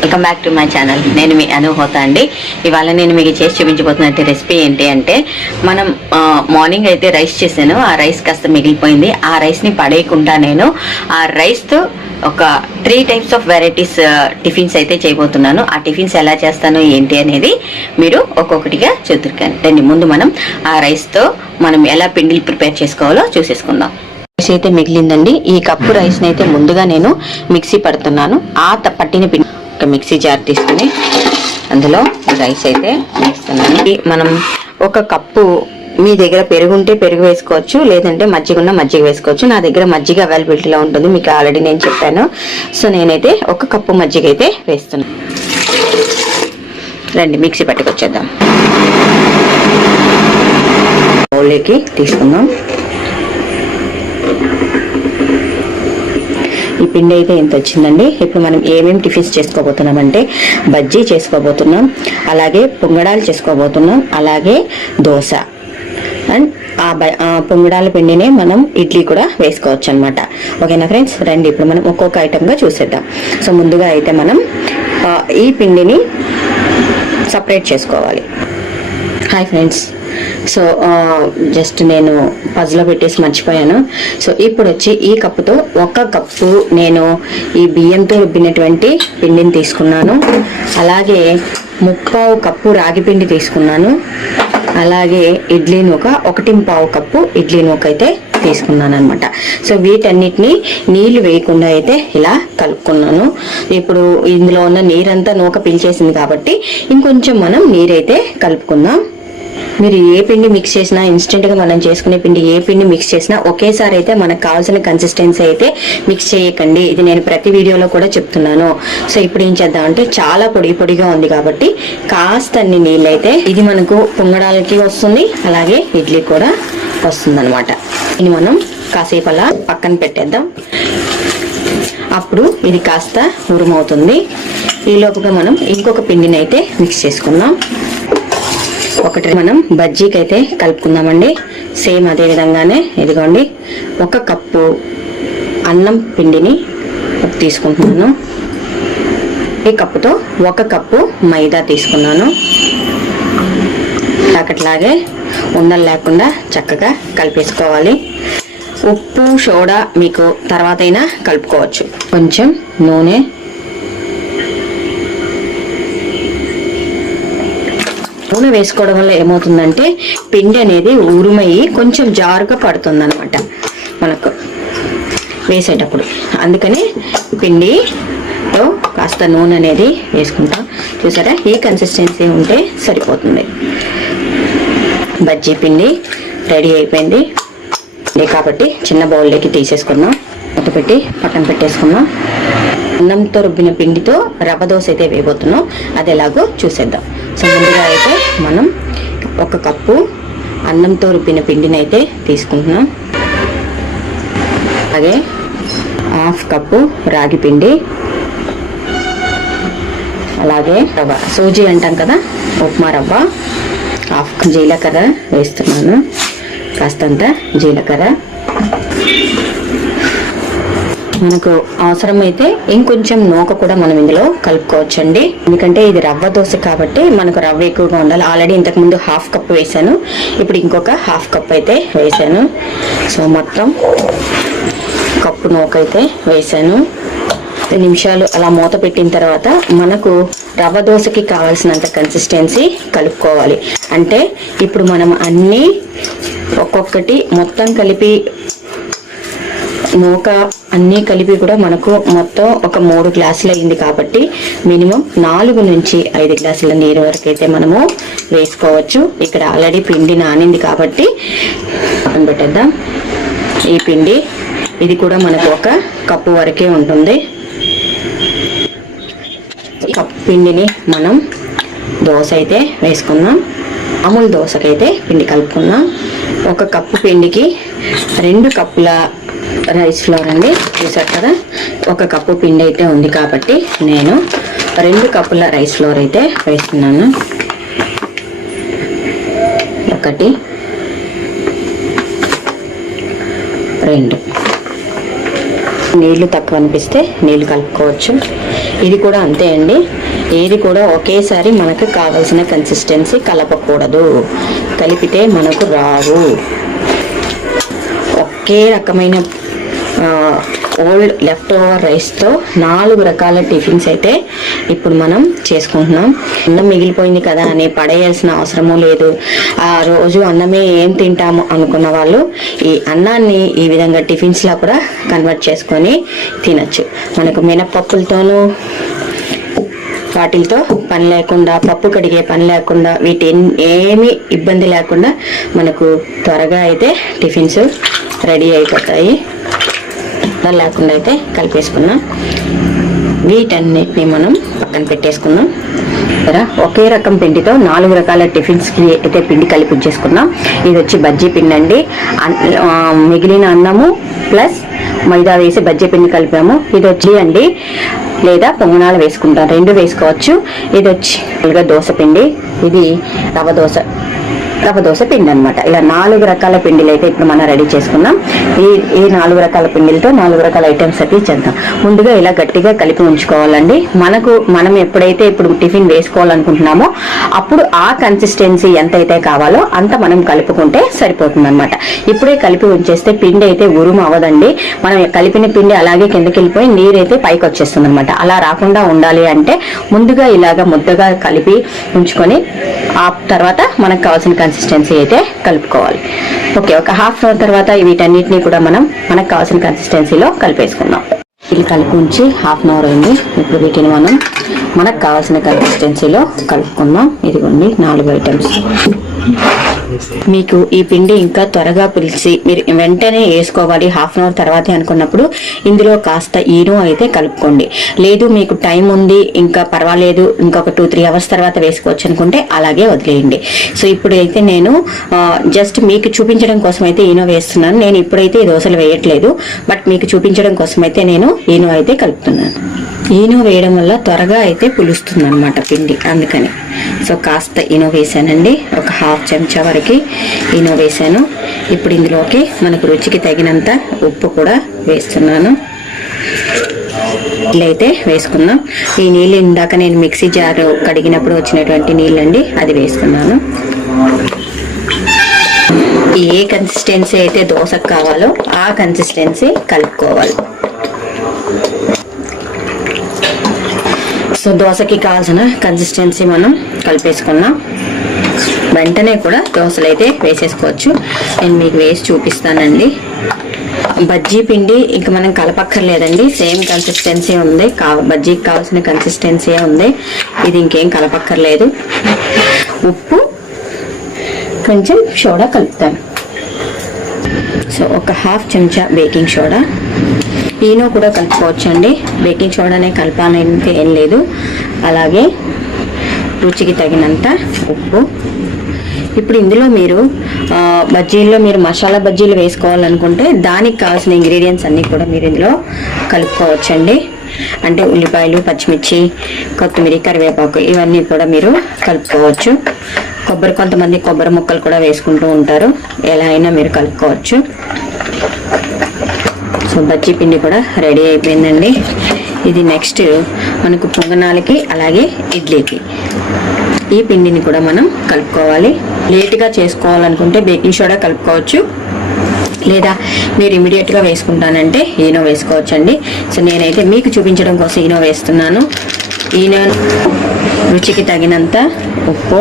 Welcome back to my channel. నేను మీ హోతా అండి. ఇవాళ నేను మీకు చేసి చూపించబోతున్న రెసిపీ ఏంటి అంటే, మనం మార్నింగ్ అయితే రైస్ చేశాను. ఆ రైస్ కాస్త మిగిలిపోయింది. ఆ రైస్ని పడేయకుండా నేను ఆ రైస్తో ఒక 3 టైప్స్ ఆఫ్ వెరైటీస్ టిఫిన్స్ అయితే చేయబోతున్నాను. ఆ టిఫిన్స్ ఎలా చేస్తాను ఏంటి అనేది మీరు ఒక్కొక్కటిగా చూద్దురుకాను. రండి, ముందు మనం ఆ రైస్తో మనం ఎలా పిండిలు ప్రిపేర్ చేసుకోవాలో చూసేసుకుందాం. రైస్ అయితే మిగిలిందండి. ఈ కప్పు రైస్ని అయితే ముందుగా నేను మిక్సీ పడుతున్నాను. ఆ పట్టిన పిండి ఒక మిక్సీ జార్ తీసుకుని అందులో రైస్ అయితే వేస్తున్నాను. మనం ఒక కప్పు, మీ దగ్గర పెరుగు ఉంటే పెరుగు వేసుకోవచ్చు, లేదంటే మజ్జిగ ఉన్న మజ్జిగ వేసుకోవచ్చు. నా దగ్గర మజ్జిగ అవైలబిలిటీలో ఉంటుంది, మీకు ఆల్రెడీ నేను చెప్పాను. సో నేనైతే ఒక కప్పు మజ్జిగ అయితే వేస్తున్నాను. రండి మిక్సీ పట్టుకొచ్చేద్దాం. బౌల్లోకి తీసుకుందాం. ఈ పిండి అయితే ఎంత వచ్చిందండి. ఇప్పుడు మనం ఏమేమి టిఫిన్స్ చేసుకోబోతున్నామంటే, బజ్జీ చేసుకోబోతున్నాం, అలాగే పొంగడాలు చేసుకోబోతున్నాం, అలాగే దోశ. అండ్ ఆ పొంగడాల పిండినే మనం ఇడ్లీ కూడా వేసుకోవచ్చు అనమాట. ఓకేనా ఫ్రెండ్స్, రండి ఇప్పుడు మనం ఒక్కొక్క ఐటమ్గా చూసేద్దాం. సో ముందుగా అయితే మనం ఈ పిండిని సపరేట్ చేసుకోవాలి. హాయ్ ఫ్రెండ్స్, సో జస్ట్ నేను పజ్లో పెట్టేసి మర్చిపోయాను. సో ఇప్పుడు వచ్చి ఈ కప్పుతో ఒక కప్పు నేను ఈ బియ్యంతో రుబ్బినటువంటి పిండిని తీసుకున్నాను. అలాగే 3/4 కప్పు రాగి పిండి తీసుకున్నాను. అలాగే ఇడ్లీ నూక 1/4 కప్పు ఇడ్లీ నూక అయితే తీసుకున్నాను అనమాట. సో వీటన్నిటిని నీళ్లు వేయకుండా అయితే ఇలా కలుపుకున్నాను. ఇప్పుడు ఇందులో ఉన్న నీరంతా నూక పీల్చేసింది కాబట్టి ఇంకొంచెం మనం నీరైతే కలుపుకుందాం. మీరు ఏ పిండి మిక్స్ చేసినా, ఇన్స్టెంట్గా మనం చేసుకునే పిండి ఏ పిండి మిక్స్ చేసినా ఒకేసారి అయితే మనకు కావాల్సిన కన్సిస్టెన్సీ అయితే మిక్స్ చేయకండి. ఇది నేను ప్రతి వీడియోలో కూడా చెప్తున్నాను. సో ఇప్పుడు ఏం చేద్దామంటే, చాలా పొడిగా ఉంది కాబట్టి కాస్త అన్ని నీళ్ళు అయితే, ఇది మనకు పొంగడాలకి వస్తుంది, అలాగే ఇడ్లీ కూడా వస్తుంది అనమాట. ఇది మనం కాసేపు అలా పక్కన పెట్టేద్దాం. అప్పుడు ఇది కాస్త ఉరుమవుతుంది. ఈ లోపుగా మనం ఇంకొక పిండిని అయితే మిక్స్ చేసుకుందాం. ఒకటి మనం బజ్జీకి అయితే కలుపుకుందామండి. సేమ్ అదే విధంగానే ఇదిగోండి, 1 కప్పు అన్నం పిండిని తీసుకుంటున్నాను. ఈ కప్పుతో 1 కప్పు మైదా తీసుకున్నాను. అట్లాగే ఉండలు లేకుండా చక్కగా కలిపేసుకోవాలి. ఉప్పు, సోడా మీకు తర్వాత అయినా కలుపుకోవచ్చు. కొంచెం నూనె, నూనె వేసుకోవడం వల్ల ఏమవుతుందంటే పిండి అనేది ఉరుమయ్యి కొంచెం జారుగా పడుతుంది అనమాట మనకు వేసేటప్పుడు. అందుకని పిండిలో కాస్త నూనె అనేది వేసుకుంటాం. చూసారా, ఈ కన్సిస్టెన్సీ ఉంటే సరిపోతుంది. బజ్జీ పిండి రెడీ అయిపోయింది కాబట్టి చిన్న బౌల్లోకి తీసేసుకుందాం. మూత పెట్టి పక్కన పెట్టేసుకుందాం. అన్నంతో రుబ్బిన పిండితో రవ్వ దోశ అయితే వేయబోతున్నాం. అది ఎలాగో చూసేద్దాం. సో ముందుగా అయితే మనం 1 కప్పు అన్నంతో రుబ్బిన పిండిని అయితే తీసుకుంటున్నాం. అలాగే 1/2 కప్పు రాగి పిండి, అలాగే రవ్వ, సూజీ అంటాం కదా, ఉప్మా రవ్వ, 1/2 కప్పు జీలకర్ర వేస్తున్నాను. కాస్తంత జీలకర్ర, మనకు అవసరమైతే ఇంకొంచెం నూక కూడా మనం ఇందులో కలుపుకోవచ్చండి. ఎందుకంటే ఇది రవ్వ దోశ కాబట్టి మనకు రవ్వ ఎక్కువగా ఉండాలి. ఆల్రెడీ ఇంతకుముందు 1/2 కప్పు వేసాను, ఇప్పుడు ఇంకొక 1/2 కప్పు అయితే వేసాను. సో మొత్తం కప్పు నూక అయితే వేసాను. 10 నిమిషాలు అలా మూత పెట్టిన తర్వాత మనకు రవ్వ దోశకి కావాల్సినంత కన్సిస్టెన్సీ కలుపుకోవాలి. అంటే ఇప్పుడు మనం అన్నీ ఒక్కొక్కటి మొత్తం కలిపి, నూక అన్నీ కలిపి కూడా మనకు మొత్తం ఒక 3 గ్లాసులు అయింది కాబట్టి మినిమం 4 నుంచి 5 గ్లాసుల నీరు వరకు అయితే మనము వేసుకోవచ్చు. ఇక్కడ ఆల్రెడీ పిండి నానింది కాబట్టి పక్కన పెట్టేద్దాం. ఈ పిండి ఇది కూడా మనకు 1 కప్పు వరకే ఉంటుంది. కప్పు పిండిని మనం దోశ అయితే వేసుకుందాం. మామూలు దోశకైతే పిండి కలుపుకుందాం. 1 కప్పు పిండికి 2 కప్పుల రైస్ ఫ్లోర్ అండి. చూసారు కదా, 1 కప్పు పిండి అయితే ఉంది కాబట్టి నేను 2 కప్పుల రైస్ ఫ్లోర్ అయితే వేస్తున్నాను. 1 2 నీళ్లు తక్కువ అనిపిస్తే నీళ్లు కలుపుకోవచ్చు. ఇది కూడా అంతే అండి, ఏది కూడా ఒకేసారి మనకు కావాల్సిన కన్సిస్టెన్సీ కలపకూడదు, కలిపితే మనకు రావు. ఒకే రకమైన ఓల్డ్ లెఫ్ట్ ఓవర్ రైస్తో 4 రకాల టిఫిన్స్ అయితే ఇప్పుడు మనం చేసుకుంటున్నాం. అన్నం మిగిలిపోయింది కదా అని పడేయాల్సిన అవసరము లేదు. ఆ రోజు అన్నమే ఏం తింటాము అనుకున్న వాళ్ళు ఈ అన్నాన్ని ఈ విధంగా టిఫిన్స్లా కూడా కన్వర్ట్ చేసుకొని తినచ్చు. మనకు మినపప్పులతోనూ వాటితో పని లేకుండా, పప్పు కడిగే పని లేకుండా, వీటి ఏమీ ఇబ్బంది లేకుండా మనకు త్వరగా అయితే టిఫిన్స్ రెడీ అయిపోతాయి. లేకుండా అయితే కలిపేసుకున్నాం. వీటన్నిటిని మనం పక్కన పెట్టేసుకున్నాం. ఒకే రకం పిండితో 4 రకాల టిఫిన్స్కి అయితే పిండి కలిపి ఉంచేసుకున్నాం. ఇది వచ్చి బజ్జీ పిండి అండి. మిగిలిన అన్నము ప్లస్ మైదా వేసి బజ్జీ పిండి కలిపాము. ఇది వచ్చి అండి లేదా పొంగనాలు వేసుకుంటాం, 2 వేసుకోవచ్చు. ఇది వచ్చి దోశ పిండి, ఇది రవ దోశ పిండి అనమాట. ఇలా 4 రకాల పిండిలు అయితే ఇప్పుడు మనం రెడీ చేసుకున్నాం. ఈ 4 రకాల పిండిలతో 4 రకాల ఐటమ్స్ అయితే చేద్దాం. ముందుగా ఇలా గట్టిగా కలిపి ఉంచుకోవాలండి. మనం ఎప్పుడైతే ఇప్పుడు టిఫిన్ వేసుకోవాలనుకుంటున్నామో అప్పుడు ఆ కన్సిస్టెన్సీ ఎంతైతే కావాలో అంత మనం కలుపుకుంటే సరిపోతుంది అనమాట. ఇప్పుడే కలిపి ఉంచేస్తే పిండి అయితే ఉరుము అవ్వదండి. మనం కలిపిన పిండి అలాగే కిందకి వెళ్ళిపోయి నీరైతే పైకి వచ్చేస్తుంది అనమాట. అలా రాకుండా ఉండాలి అంటే ముందుగా ఇలాగ ముద్దగా కలిపి ఉంచుకొని ఆ తర్వాత మనకు కావాల్సిన కన్సిస్టెన్సీ అయితే కలుపుకోవాలి. ఓకే, ఒక హాఫ్ అవర్ తర్వాత వీటన్నిటిని కూడా మనకు కావాల్సిన కన్సిస్టెన్సీలో కలిపేసుకుందాం. ఇది కలిపి ఉంచి హాఫ్ అన్ అవర్ అయింది. ఇప్పుడు వీటిని మనకు కావాల్సిన కన్సిస్టెన్సీలో కలుపుకుందాం. ఇదిగోండి 4 ఐటమ్స్. మీకు ఈ పిండి ఇంకా త్వరగా పిలిచి మీరు వెంటనే వేసుకోవాలి హాఫ్ అన్ అవర్ తర్వాతే అనుకున్నప్పుడు ఇందులో కాస్త ఈనో అయితే కలుపుకోండి. లేదు మీకు టైం ఉంది ఇంకా పర్వాలేదు ఇంకొక 2-3 అవర్స్ తర్వాత వేసుకోవచ్చు అనుకుంటే అలాగే వదిలేయండి. సో ఇప్పుడైతే నేను జస్ట్ మీకు చూపించడం కోసం అయితే ఈనో వేస్తున్నాను. నేను ఇప్పుడైతే ఈ దోశలు వేయట్లేదు, బట్ మీకు చూపించడం కోసం అయితే నేను ఈనో అయితే కలుపుతున్నాను. ఈనో వేయడం వల్ల త్వరగా అయితే పులుస్తుంది అనమాట పిండి, అందుకని. సో కాస్త ఈనో వేసానండి, ఒక హాఫ్ చెంచా వరకు ఈనో వేసాను. ఇప్పుడు ఇందులోకి మనకు రుచికి తగినంత ఉప్పు కూడా వేస్తున్నాను. నీళ్ళైతే వేసుకుందాం. ఈ నీళ్ళు ఇందాక నేను మిక్సీ జారు కడిగినప్పుడు వచ్చినటువంటి నీళ్ళండి, అది వేసుకున్నాను. ఏ కన్సిస్టెన్సీ అయితే దోశకు కావాలో ఆ కన్సిస్టెన్సీ కలుపుకోవాలి. సో దోశకి కావాల్సిన కన్సిస్టెన్సీ మనం కలిపేసుకున్నాం. వెంటనే కూడా దోశలు అయితే వేసేసుకోవచ్చు. నేను మీకు వేసి చూపిస్తానండి. బజ్జీ పిండి ఇంకా మనం కలపక్కర్లేదండి, సేమ్ కన్సిస్టెన్సీ ఉంది. బజ్జీకి కావాల్సిన కన్సిస్టెన్సీ ఉంది. ఇది ఇంకేం కలపక్కర్లేదు. ఉప్పు కొంచెం సోడా కలుపుతాను. సో ఒక హాఫ్ చెంచా బేకింగ్ సోడా, ఈనో కూడా కలుపుకోవచ్చు అండి. బేకింగ్ సోడానే కలపాలంటే ఏం లేదు. అలాగే రుచికి తగినంత ఉప్పు. ఇప్పుడు ఇందులో మీరు బజ్జీల్లో మీరు మసాలా బజ్జీలు వేసుకోవాలనుకుంటే దానికి కావాల్సిన ఇంగ్రీడియంట్స్ అన్నీ కూడా మీరు ఇందులో కలుపుకోవచ్చండి. అంటే ఉల్లిపాయలు, పచ్చిమిర్చి, కొత్తిమీర, కరివేపాకు ఇవన్నీ కూడా మీరు కలుపుకోవచ్చు. కొంతమంది కొబ్బరి ముక్కలు కూడా వేసుకుంటూ ఉంటారు. ఎలా అయినా మీరు కలుపుకోవచ్చు. సో బజ్జీ పిండి కూడా రెడీ అయిపోయిందండి. ఇది నెక్స్ట్ మనకు పొంగనాలకి అలాగే ఇడ్లీకి ఈ పిండిని కూడా మనం కలుపుకోవాలి. లేట్గా చేసుకోవాలనుకుంటే బేకింగ్ సోడా కలుపుకోవచ్చు, లేదా మీరు ఇమీడియట్గా వేసుకుంటానంటే ఈనో వేసుకోవచ్చండి. సో నేనైతే మీకు చూపించడం కోసం ఈనో వేస్తున్నాను. ఈనో రుచికి తగినంత ఉప్పు,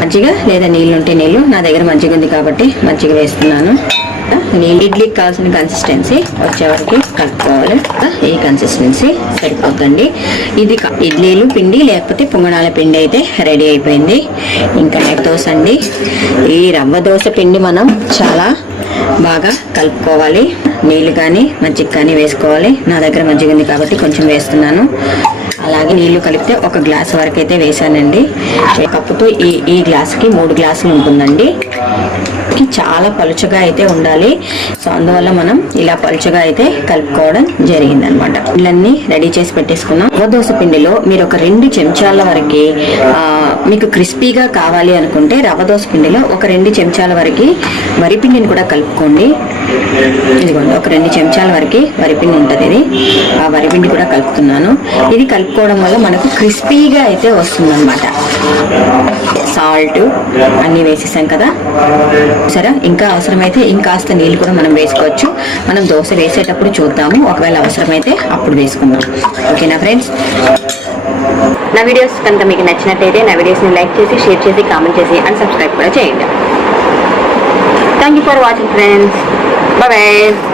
మజ్జిగ లేదా నీళ్ళు ఉంటే నీళ్ళు, నా దగ్గర మజ్జిగ ఉంది కాబట్టి మజ్జిగ వేస్తున్నాను. ఇడ్లీకి కావాల్సిన కన్సిస్టెన్సీ వచ్చే వరకు కలుపుకోవాలి. ఈ కన్సిస్టెన్సీ సరిపోతుంది. ఇది ఇడ్లీలు పిండి లేకపోతే పొంగనాల పిండి అయితే రెడీ అయిపోయింది. ఇంకా దోశ అండి. ఈ రవ్వ దోశ పిండి మనం చాలా బాగా కలుపుకోవాలి. నీళ్ళు కానీ మజ్జిగ కానీ వేసుకోవాలి. నా దగ్గర మజ్జిగ ఉంది కాబట్టి కొంచెం వేస్తున్నాను. అలాగే నీళ్లు కలిపితే 1 గ్లాస్ వరకు అయితే వేసానండి. కప్పుతో ఈ గ్లాస్కి 3 గ్లాసులు ఉంటుందండి. చాలా పలుచగా అయితే ఉండాలి. సో అందువల్ల మనం ఇలా పలుచగా అయితే కలుపుకోవడం జరిగింది అనమాట. ఇళ్ళన్నీ రెడీ చేసి పెట్టేసుకున్నాం. రవ్వ దోశ పిండిలో మీరు ఒక 2 చెంచాల వరకు మీకు క్రిస్పీగా కావాలి అనుకుంటే రవ్వ దోశ పిండిలో ఒక 2 చెంచాల వరకు వరిపిండిని కూడా కలుపుకోండి. ఇదిగోండి, ఒక 2 చెంచాల వరకు వరిపిండి ఉంటుంది. ఇది ఆ వరిపిండి కూడా కలుపుతున్నాను. ఇది కలుపుకోవడం వల్ల మనకు క్రిస్పీగా అయితే వస్తుంది అనమాట. సాల్ట్ అన్నీ వేసేసాం కదా. సరే, ఇంకా అవసరమైతే ఇంకాస్త నీళ్ళు కూడా మనం వేసుకోవచ్చు. మనం దోశ వేసేటప్పుడు చూద్దాము, ఒకవేళ అవసరమైతే అప్పుడు వేసుకుందాం. ఓకేనా ఫ్రెండ్స్? నా వీడియోస్ కనుక మీకు నచ్చినట్టయితే నా వీడియోస్ని లైక్ చేసి, షేర్ చేసి, కామెంట్ చేసి అండ్ సబ్స్క్రైబ్ కూడా చేయండి. Thank you for watching friends. Bye bye.